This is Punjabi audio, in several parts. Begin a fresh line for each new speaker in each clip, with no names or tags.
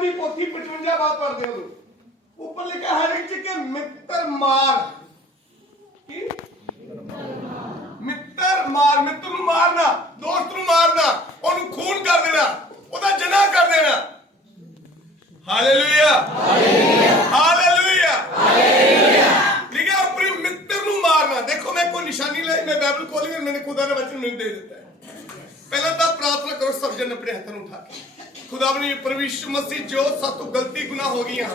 ਦੀ ਪੋਥੀ 55 ਬਾਅਦ ਪੜਦੇ ਹੋ ਉੱਪਰ ਲਿਖਿਆ ਹਰ ਇੱਕ ਚ ਕਿ ਮਿੱਤਰ ਮਾਰ। ਕੀ? ਮਿੱਤਰ ਮਾਰ, ਮਿੱਤਰ ਨੂੰ ਮਾਰਨਾ, ਦੋਸਤ ਨੂੰ ਮਾਰਨਾ, ਉਹਨੂੰ ਖੂਨ ਕਰ ਦੇਣਾ, ਉਹਦਾ ਜਨਾਹ ਕਰ ਦੇਣਾ। ਹਾਲੇਲੂਇਆ। ਹਾਲੇਲੂਇਆ। ਹਾਲੇਲੂਇਆ ਲਿਖਿਆ ਆਪਣੇ ਮਿੱਤਰ ਨੂੰ ਮਾਰਨਾ। ਦੇਖੋ ਮੈਂ ਕੋਈ ਨਿਸ਼ਾਨੀ ਲਈ, ਮੈਂ ਬਾਈਬਲ ਖੋਲੀ ਹੈ ਮੈंने ਖੁਦਾ ਨੇ ਵਚਨ ਮੈਨੂੰ ਦੇ ਦਿੱਤਾ ਪਹਿਲਾਂ ਤਾਂ ਪ੍ਰਾਰਥਨਾ ਕਰੋ, ਸਭ ਜਨ ਆਪਣੇ ਹੱਥਾਂ ਨੂੰ ਉਠਾ ਕੇ। ਖੁਦਾਵੰਦ ਪਰਮੇਸ਼ਰ ਮਸੀਹ, ਜੋ ਸਾਤੋਂ ਗਲਤੀ ਗੁਨਾਹ ਹੋ ਗਈਆਂ,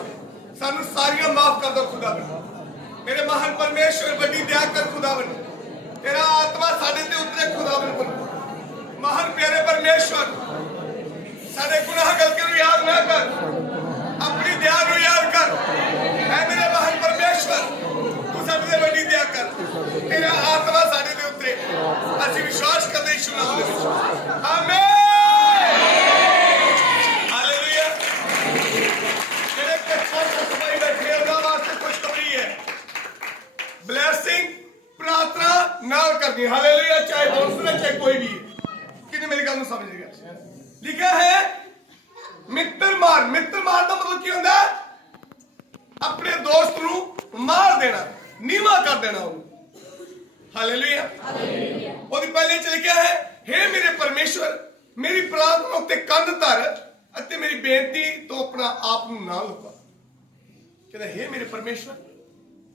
ਸਾਨੂੰ ਸਾਰੀਆਂ ਮਾਫ ਕਰ ਦੋ ਖੁਦਾਵੰਦ। ਮੇਰੇ ਮਹਾਨ ਪਰਮੇਸ਼ਰ, ਵੱਡੀ ਦਇਆ ਕਰ ਖੁਦਾਵੰਦ। ਤੇਰਾ ਆਤਮਾ ਸਾਡੇ ਤੇ ਉਤਰੇ ਖੁਦਾਵੰਦ ਮਹਾਨ ਪਿਆਰੇ ਪਰਮੇਸ਼ਰ, ਸਾਡੇ ਗੁਨਾਹ ਗਲਤੀਆਂ ਨੂੰ ਯਾਦ ਨਾ ਕਰ। ਆਪਣੀ ਦਇਆ ਨੂੰ ਯਾਦ ਕਰ। ਐ ਮੇਰੇ ਮਹਾਨ ਪਰਮੇਸ਼ਰ, ਤੂੰ ਸਾਡੇ ਤੇ ਵੱਡੀ ਦਇਆ ਕਰ। ਤੇਰਾ ਆਤਮਾ ਸਾਡੇ ਤੇ ਉਤਰੇ। ਅਸੀਂ ਵਿਸ਼ਵਾਸ ਕਰਦੇ ਹਾਂ ਯਿਸੂ ਨਾਮ ਦੇ ਵਿੱਚ। ਆਮੇਨ ਹਾਲੇਲੂਇਆ ਜਿਹੜੇ ਕੱਚਾ ਸਫ਼ਾਈ ਬੈਠੇ ਆ, ਉਹਨਾਂ ਵਾਸਤੇ ਖੁਸ਼ਖਬਰੀ ਹੈ ਬਲੇਸਿੰਗ ਪ੍ਰਾਰਥਨਾ ਨਾਲ ਕਰਨੀ ਹਾਲੇਲੂਇਆ ਚਾਹੇ ਦੋਸਤ ਹੈ ਚਾਹੇ ਕੋਈ ਵੀ ਹੈ ਕਿੰਨੇ ਮੇਰੀ ਗੱਲ ਨੂੰ ਸਮਝ ਗਿਆ ਲਿਖਿਆ ਹੈ ਮਿੱਤਰ ਮਾਰ। ਮਿੱਤਰ ਮਾਰ ਦਾ ਮਤਲਬ ਕੀ ਹੁੰਦਾ? ਆਪਣੇ ਦੋਸਤ ਨੂੰ ਮਾਰ ਦੇਣਾ ਨੀਵਾ ਕਰ ਦੇਣਾ ਉਹਨੂੰ। ਹਾਲੇਲੂਇਆ ਉਹਦੀ ਪਹਿਲੇ ਚ ਲਿਖਿਆ ਹੈ हे ਮੇਰੇ ਪਰਮੇਸ਼ਵਰ ਮੇਰੀ ਪ੍ਰਾਰਥਨਾ ਉੱਤੇ ਕੰਨ ਧਰ ਅਤੇ ਮੇਰੀ ਬੇਨਤੀ ਤੋਂ ਆਪਣਾ ਆਪ ਨੂੰ ਨਾ ਲੁਕਾ। ਕਹਿੰਦਾ हे ਮੇਰੇ ਪਰਮੇਸ਼ਵਰ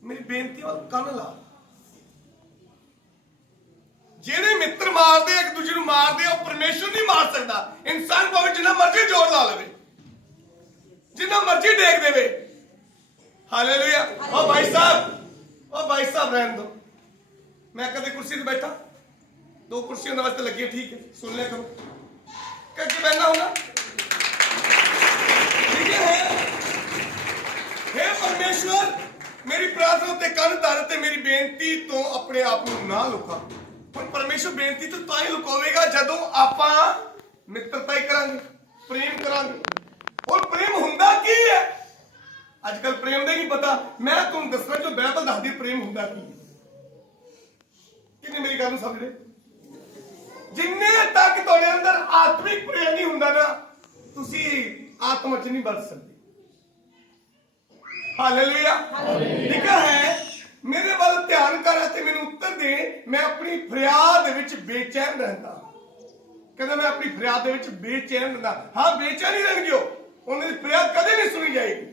ਮੇਰੀ ਬੇਨਤੀ ਵੱਲ ਕੰਨ ਲਾ। ਜਿਹੜੇ ਮਿੱਤਰ ਮਾਰਦੇ ਆ, ਇੱਕ ਦੂਜੇ ਨੂੰ ਮਾਰਦੇ ਆ, ਉਹ ਪਰਮੇਸ਼ਵਰ ਨਹੀਂ ਮਾਰ ਸਕਦਾ। ਇਨਸਾਨ ਭਾਵੇਂ ਜਿੰਨਾ ਮਰਜ਼ੀ ਜ਼ੋਰ ਲਾ ਲਵੇ। ਜਿੰਨਾ ਮਰਜ਼ੀ ਡੇਕ ਦੇਵੇ। ਹਾਲੇਲੂਇਆ। ਓ ਭਾਈ ਸਾਹਿਬ ਓ ਭਾਈ ਸਾਹਿਬ ਰਹਿਣ ਦੋ ਮੈਂ ਕਦੇ ਕੁਰਸੀ ਤੇ ਬੈਠਾ। ਦੋ ਕੁਰਸੀਆਂ ਦੇ ਵਾਸਤੇ ਲੱਗੀ ਠੀਕ ਹੈ। ਸੁਣ ਲਿਆ ਕਰੋ। ਕਿ ਬੈਠਣਾ ਹੁੰਦਾ। ਠੀਕ ਹੈ। हे ਪਰਮੇਸ਼ਵਰ ਮੇਰੀ ਪ੍ਰਾਰਥਨਾ ਤੇ ਕੰਨ ਧਰ ਤੇ ਮੇਰੀ ਬੇਨਤੀ ਤੋਂ ਆਪਣੇ ਆਪ ਨੂੰ ਨਾ ਲੁਕਾ। ਹੁਣ ਪਰਮੇਸ਼ਵਰ ਬੇਨਤੀ ਤੋਂ ਤਾਂ ਹੀ ਲੁਕਾਵੇਗਾ ਜਦੋਂ ਆਪਾਂ ਮਿੱਤਰਤਾ ਹੀ ਕਰਾਂਗੇ ਪ੍ਰੇਮ ਕਰਾਂਗੇ। ਔਰ ਪ੍ਰੇਮ ਹੁੰਦਾ ਕੀ ਹੈ? ਅੱਜ ਕੱਲ ਪ੍ਰੇਮ ਦਾ ਨਹੀਂ ਪਤਾ। ਮੈਂ ਤੁਹਾਨੂੰ ਦੱਸਣਾ ਜੋ ਬਾਈਬਲ ਦੱਸਦੀ ਪ੍ਰੇਮ ਹੁੰਦਾ ਕੀ ਹੈ? ਕਿੰਨੇ ਮੇਰੀ ਗੱਲ ਨੂੰ ਸਮਝ ਜਿੰਨੇ ਤੱਕ ਤੁਹਾਡੇ ਅੰਦਰ ਆਤਮਿਕ ਪ੍ਰੇਮ ਨਹੀਂ ਹੁੰਦਾ ਨਾ ਤੁਸੀਂ ਆਤਮਾ ਚ ਨਹੀਂ ਬਚ ਸਕਦੇ। ਹਾਲੇਲੂਇਆ ਲਿਖਿਆ ਹੈ? ਮੇਰੇ ਵੱਲ ਧਿਆਨ ਕਰ ਅਤੇ ਮੈਨੂੰ ਉੱਤਰ ਦੇ ਮੈਂ ਆਪਣੀ ਫਰਿਆਦ ਵਿੱਚ ਬੇਚੈਨ ਰਹਿੰਦਾ। ਕਹਿੰਦਾ ਮੈਂ ਆਪਣੀ ਫਰਿਆਦ ਦੇ ਵਿੱਚ ਬੇਚੈਨ ਰਹਿੰਦਾ। ਹਾਂ ਬੇਚੈਨ ਹੀ ਰਹਿਣਗੇ ਉਹ ਉਹਨਾਂ ਦੀ ਫਰਿਆਦ ਕਦੇ ਨਹੀਂ ਸੁਣੀ ਜਾਏਗੀ।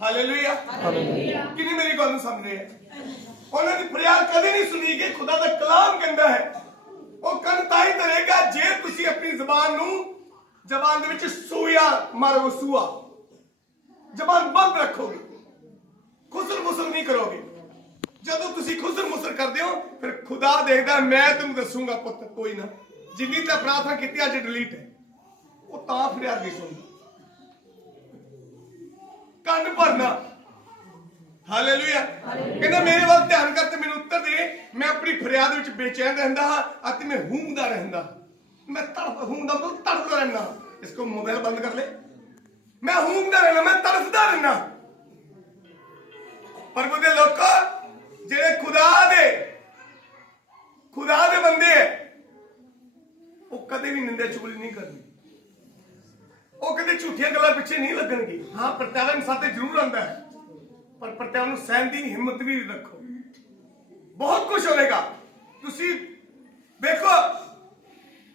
ਹਾਲੇਲੂਇਆ ਕਿੰਨੀ ਮੇਰੀ ਗੱਲ ਨੂੰ ਸਮਝ ਰਹੇ ਹੈ ਉਹਨਾਂ ਦੀ ਫਰਿਆਦ ਕਦੇ ਨਹੀਂ ਸੁਣੀ ਗਈ ਖੁਦਾ ਦਾ ਕਲਾਮ ਕਹਿੰਦਾ ਹੈ। ਉਹ ਕੰਨ ਤਾਂ ਹੀ ਧਰੇਗਾ ਜੇ ਤੁਸੀਂ ਆਪਣੀ ਜ਼ਬਾਨ ਨੂੰ ਜ਼ਬਾਨ ਦੇ ਵਿੱਚ ਸੂਇਆ ਮਾਰੋ ਸੂਆ ਜ਼ਬਾਨ ਬੰਦ ਰੱਖੋਗੇ। ਖੁਸਰ ਮੁਸਰ ਨਹੀਂ ਕਰੋਗੇ। ਜਦੋਂ ਤੁਸੀਂ ਖੁਸਰ ਮੁਸਰ ਕਰਦੇ ਹੋ, ਫਿਰ ਖੁਦਾ ਦੇਖਦਾ ਮੈਂ ਤੈਨੂੰ ਦੱਸੂਗਾ ਪੁੱਤ, ਕੋਈ ਨਾ। ਜਿੰਨੀ ਤਾਂ ਪ੍ਰਾਰਥਨਾ ਕੀਤੀ, ਅੱਜ ਡਿਲੀਟ ਹੈ। ਉਹ ਤਾਂ ਫਰਿਆਦ ਨਹੀਂ ਸੁਣਦਾ। ਕੰਨ ਭਰਨਾ। ਹਾਲੇਲੂਇਆ ਕਹਿੰਦਾ, ਮੇਰੇ ਵੱਲ ਧਿਆਨ ਕਰ ਤੇ ਮੈਨੂੰ ਉੱਤਰ ਦੇ। ਮੈਂ ਆਪਣੀ ਫਰਿਆਦ ਵਿੱਚ ਬੇਚੈਨ ਰਹਿੰਦਾ ਹਾਂ ਅਤੇ ਮੈਂ ਹੂੰਦਾ ਰਹਿੰਦਾ ਮੈਂ ਤੜਫ ਹੂੰਦਾ ਮਤਲਬ ਤੜਫਦਾ ਰਹਿੰਦਾ ਇਸਕੋ ਮੋਬਾਈਲ ਬੰਦ ਕਰ ਲੈ। ਮੈਂ ਹੂੰਦਾ ਰਹਿਣਾ ਮੈਂ ਤੜਫਦਾ ਰਹਿਣਾ ਪ੍ਰਭੂ ਦੇ ਲੋਕ ਜਿਹੜੇ ਖੁਦਾ ਦੇ ਖੁਦਾ ਦੇ ਬੰਦੇ ਹੈ ਉਹ ਕਦੇ ਵੀ ਨਿੰਦਾ ਚੁਗਲੀ ਨਹੀਂ ਕਰਨੀ ਉਹ ਕਦੇ ਝੂਠੀਆਂ ਗੱਲਾਂ ਪਿੱਛੇ ਨਹੀਂ ਲੱਗਣਗੇ। ਹਾਂ ਪ੍ਰਤਿਆਵਨ ਇਨਸਾਨ ਤੇ ਜ਼ਰੂਰ ਆਉਂਦਾ ਹੈ, ਪਰ ਪ੍ਰਤਿਆਵਨ ਨੂੰ ਸਹਿਣ ਦੀ ਹਿੰਮਤ ਵੀ ਰੱਖੋ। ਬਹੁਤ ਕੁਝ ਹੋਵੇਗਾ। ਤੁਸੀਂ ਵੇਖੋ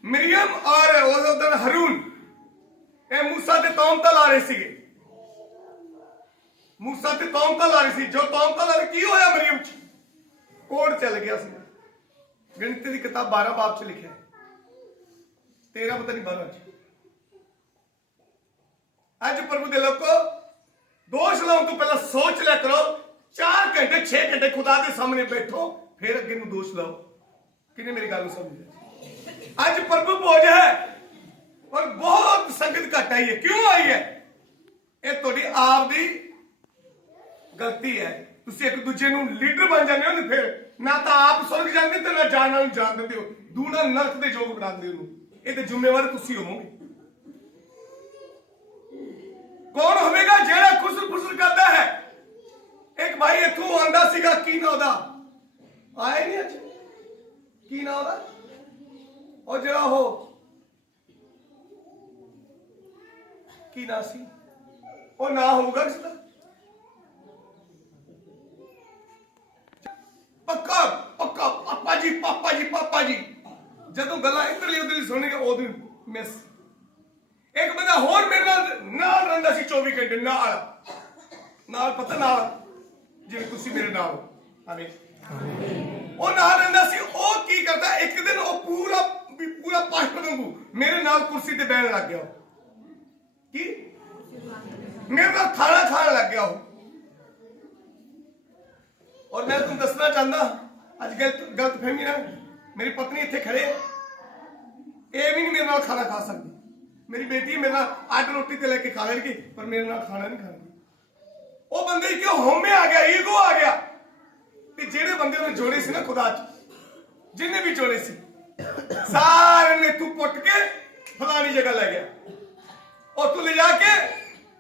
ਮਰੀਮ ਔਰ ਉਹਦਾ ਦਿਨ ਹਰੂਨ, ਇਹ ਮੂਸਾ ਤੇ ਤੌਮਤਾ ਲਾ ਰਹੇ ਸੀਗੇ। ਮੂਸਾ ਤੇ ਤੌਮਤਾ ਲਾ ਰਹੇ ਸੀ। ਜੋ ਤੌਮਤਾ ਲਾ ਰਹੇ, ਕੀ ਹੋਇਆ ਮਰੀਮ ਚ? ਕੋੜ ਚੱਲ ਗਿਆ ਸੀ। ਗਿਣਤੀ ਦੀ ਕਿਤਾਬ 12 ਬਾਬ ਚ ਲਿਖਿਆ। ਹੈ 13 ਪਤਾ ਨਹੀਂ 12 ਚ। ਅੱਜ ਪ੍ਰਭੂ ਦੇ ਲੋਕੋ, ਦੋਸ਼ ਲਾਉਣ ਤੋਂ ਪਹਿਲਾਂ ਸੋਚ ਲਿਆ ਕਰੋ। 4 ਘੰਟੇ 6 ਘੰਟੇ ਖੁਦਾ ਦੇ ਸਾਹਮਣੇ ਬੈਠੋ, ਫਿਰ ਅੱਗੇ ਨੂੰ ਦੋਸ਼ ਲਾਓ। ਕਿਨੇ ਮੇਰੀ ਗੱਲ ਨੂੰ ਸਮਝਿਆ? ਅੱਜ ਪ੍ਰਭੂ ਭੋਜ ਹੈ ਔਰ ਬਹੁਤ ਸੰਗਤ ਘਟ ਆਈ ਹੈ। ਕਿਉਂ ਆਈ ਹੈ? ਇਹ ਤੁਹਾਡੀ ਆਪ ਦੀ ਗਲਤੀ ਹੈ। ਤੁਸੀਂ ਇੱਕ ਦੂਜੇ ਨੂੰ ਲੀਡਰ ਬਣ ਜਾਂਦੇ ਹੋ ਤੇ ਫਿਰ। ਨਾ ਤਾਂ ਆਪ ਸੁਲਝ ਜਾਂਦੇ ਤੇ ਨਾ ਜਾਣ ਨਾਲ ਜਾਣ ਦਿੰਦੇ ਹੋ। ਦੂਣਾ ਨਰਕ ਦੇ ਯੋਗ ਬਣਾਉਂਦੇ ਹੋ ਇਹਦੇ ਜ਼ਿੰਮੇਵਾਰ ਤੁਸੀਂ ਹੋਵੋਗੇ। ਕੌਣ ਹੋਵੇਗਾ ਜਿਹੜਾ ਖੁਸਰ ਖੁਸਰ ਕਰਦਾ ਹੈ? ਇੱਕ ਭਾਈ ਇੱਥੋਂ ਆਂਦਾ ਸੀਗਾ, ਕੀ ਨਾ ਉਹਦਾ? ਆਏ ਨਹੀਂ ਅੱਜ। ਕੀ ਨਾ ਉਹਦਾ? ਉਹ ਜਿਹੜਾ ਉਹ ਕੀ ਨਾ ਸੀ? ਉਹ ਨਾ ਹੋਊਗਾ ਕਿਸੇ ਦਾ ਪੱਕਾ ਪੱਕਾ ਪਾਪਾ ਜੀ ਪਾਪਾ ਜੀ ਪਾਪਾ ਜੀ ਜਦੋਂ ਗੱਲਾਂ ਇਧਰਲੀ ਉਧਰਲੀ ਸੁਣਨਗੇ ਮਿਸ। ਇੱਕ ਬੰਦਾ ਹੋਰ ਮੇਰੇ ਨਾਲ ਨਾਲ ਰਹਿੰਦਾ ਸੀ 24 ਘੰਟੇ, ਨਾਲ। ਨਾਲ ਪਤਾ ਨਾਲ, ਜਿਵੇਂ ਤੁਸੀਂ ਮੇਰੇ ਨਾਲ। ਆਮੀਨ। ਉਹ ਨਾਲ ਰਹਿੰਦਾ ਸੀ, ਉਹ ਕੀ ਕਰਦਾ, ਇੱਕ ਦਿਨ ਉਹ ਪੂਰਾ ਪੂਰਾ ਪਾਸਟਰ ਵਾਂਗੂ ਮੇਰੇ ਨਾਲ ਕੁਰਸੀ ਤੇ ਬਹਿਣ ਲੱਗ ਗਿਆ। ਉਹ ਕੀ? ਮੇਰੇ ਨਾਲ ਖਾਣਾ ਖਾਣ ਲੱਗ ਗਿਆ ਉਹ। ਔਰ ਮੈਂ ਤੁਹਾਨੂੰ ਦੱਸਣਾ ਚਾਹੁੰਦਾ, ਅੱਜ ਗਲਤ ਗਲਤ ਫਹਿਮੀ ਨਾ ਮੇਰੀ ਪਤਨੀ ਇੱਥੇ ਖੜੇ ਇਹ ਵੀ ਨਹੀਂ ਮੇਰੇ ਨਾਲ ਖਾਣਾ ਖਾ ਸਕਦੀ। ਮੇਰੀ ਬੇਟੀ ਮੇਰੇ ਨਾਲ ਆਟ ਰੋਟੀ ਤੇ ਲੈ ਕੇ ਖਾ ਲੈਣਗੀ, ਪਰ ਮੇਰੇ ਨਾਲ ਖਾਣਾ ਨਹੀਂ ਖਾਣਗੀ। ਉਹ ਬੰਦੇ ਹੀ ਕਿਉਂ ਆ ਗਿਆ, ਈਗੋ ਆ ਗਿਆ? ਤੇ ਜਿਹੜੇ ਬੰਦੇ ਉਹਨੇ ਜੋੜੇ ਸੀ ਨਾ ਖੁਦਾ ਚ, ਜਿੰਨੇ ਵੀ ਜੋੜੇ ਸੀ ਸਾਰੇ ਨੇ ਤੂੰ ਪੁੱਟ ਕੇ ਫਲਾਣੀ ਜਗ੍ਹਾ ਲੈ ਗਿਆ। ਉਹ ਤੂੰ ਲੈ ਜਾ ਕੇ,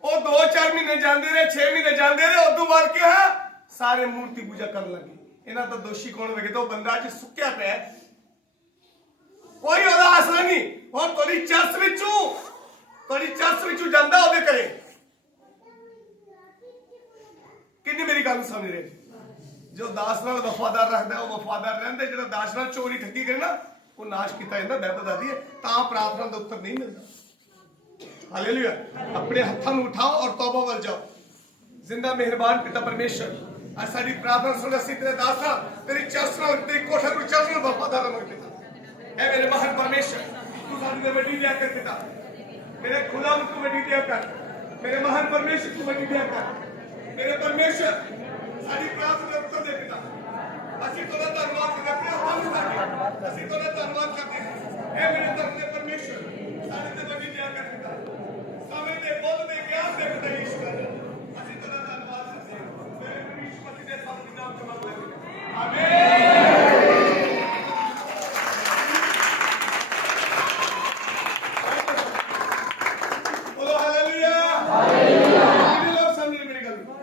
ਉਹ 2-4 ਮਹੀਨੇ ਜਾਂਦੇ ਰਹੇ 6 ਮਹੀਨੇ ਜਾਂਦੇ ਰਹੇ, ਉਦੋਂ ਬਾਅਦ ਕੀ ਹੋਇਆ ਸਾਰੇ ਮੂਰਤੀ ਪੂਜਾ ਕਰਨ ਲੱਗੇ। ਇਹਨਾਂ ਦਾ ਦੋਸ਼ੀ ਕੌਣ ਹੋਵੇਗਾ ਤਾਂ ਉਹ ਬੰਦਾ ਅੱਜ ਸੁੱਕਿਆ ਪਿਆ ਕੋਈ ਉਹਦਾ ਆਸਰਾ ਨਹੀਂ ਹੁਣ ਤੁਹਾਡੀ ਚਰਚ ਵਿੱਚੋਂ, ਤੁਹਾਡੀ ਚਰਚ ਵਿੱਚੋਂ ਜਾਂਦਾ ਉਹਦੇ ਘਰੇ। ਕਿੰਨੀ ਮੇਰੀ ਗੱਲ ਸਮਝ ਰਹੇ ਜੋ ਦਾਸ ਨਾਲ ਵਫਾਦਾਰ ਰੱਖਦਾ, ਉਹ ਵਫਾਦਾਰ ਰਹਿੰਦਾ, ਜਿਹੜਾ ਦਾਸ ਨਾਲ ਚੋਰੀ ਠੱਗੀ ਕਰੇ ਨਾ, ਉਹ ਨਾਸ਼ ਕੀਤਾ ਜਾਂਦਾ ਬਾਈਬਲ ਦਾਦੀ ਹੈ ਤਾਂ ਪ੍ਰਾਰਥਨਾ ਦਾ ਉੱਤਰ ਨਹੀਂ ਮਿਲਦਾ। ਹਾਲੇਲੂਇਆ। ਆਪਣੇ ਹੱਥਾਂ ਨੂੰ ਉਠਾਓ ਔਰ ਤੌਬਾ ਵੱਲ ਜਾਓ। ਜ਼ਿੰਦਾ ਮਿਹਰਬਾਨ ਪਿਤਾ ਪਰਮੇਸ਼ਰ। ਅੱਜ ਸਾਡੀ ਪ੍ਰਾਰਥਨਾ ਸੁਣ ਅਸੀਂ ਤੇਰੇ ਦਾਸ ਨਾਲ, ਤੇਰੀ ਚਰਚ ਨਾਲ, ਤੇਰੀ ਕੋਠੇ ਨੂੰ ਚਰਚ ਨਾਲ ਵਫਾਦਾਰ ਰਹਾਂ ਪਿਤਾ ਐ ਮੇਰੇ ਮਹਾਨ ਪਰਮੇਸ਼ਰ ਤੂੰ ਸਾਡੀ ਤੇ ਵੱਡੀ ਦਿਆ ਕਰ ਪਿਤਾ ਮੇਰੇ ਖੁਦਾ ਨੂੰ ਤੂੰ ਵੱਡੀ ਦਿਆ ਕਰ ਮੇਰੇ ਮਹਾਨ ਪਰਮੇਸ਼ਰ ਤੂੰ ਵੱਡੀ ਦਿਆ ਕਰ ਮੇਰੇ ਪਰਮੇਸ਼ਰ ਸਾਡੀ ਪ੍ਰਾਰਥਨਾ ਦਾ ਉੱਤਰ ਦੇ ਪਿਤਾ ਅਸੀਂ ਤੁਹਾਡਾ ਧੰਨਵਾਦ ਕਰਦੇ ਹਾਂ ਹੱਥ ਕਰਕੇ ਅਸੀਂ ਤੁਹਾਡਾ ਧੰਨਵਾਦ ਕਰਦੇ ਹਾਂ ਐ ਮੇਰੇ ਧਰਮ ਦੇ ਪਰਮੇਸ਼ਰ ਸਾਡੇ ਤੇ ਵੱਡੀ ਦਿਆ ਕਰ ਪਿਤਾ ਸਮੇਂ ਦੇ ਬੁੱਧ ਦੇ ਗਿਆਨ ਦੇ ਪਿਤਾ ਈਸ਼ਵਰ ਅਸੀਂ ਤੁਹਾਡਾ ਧੰਨਵਾਦ ਕਰਦੇ ਹਾਂ ਮੇਰੇ ਪਰਮੇਸ਼ਰ ਮਸੀਹ ਦੇ ਸਾਥ ਨਾਮ ਚ ਮੰਗਦੇ ਹਾਂ ਆਮੀਨ ਬੋਲੋ ਹਾਲੇਲੂਇਆ ਹਾਲੇਲੂਇਆ ਕਿੰਨੇ ਲੋਕ ਸਮਝ ਰਹੇ ਮੇਰੀ ਗੱਲ ਨੂੰ?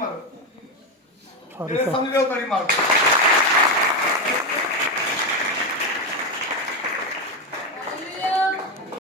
ਜਿਹੜੇ ਨਹੀਂ ਸਮਝਦੇ ਤਾੜੀ ਮਾਰੋ ਜਿਹੜੇ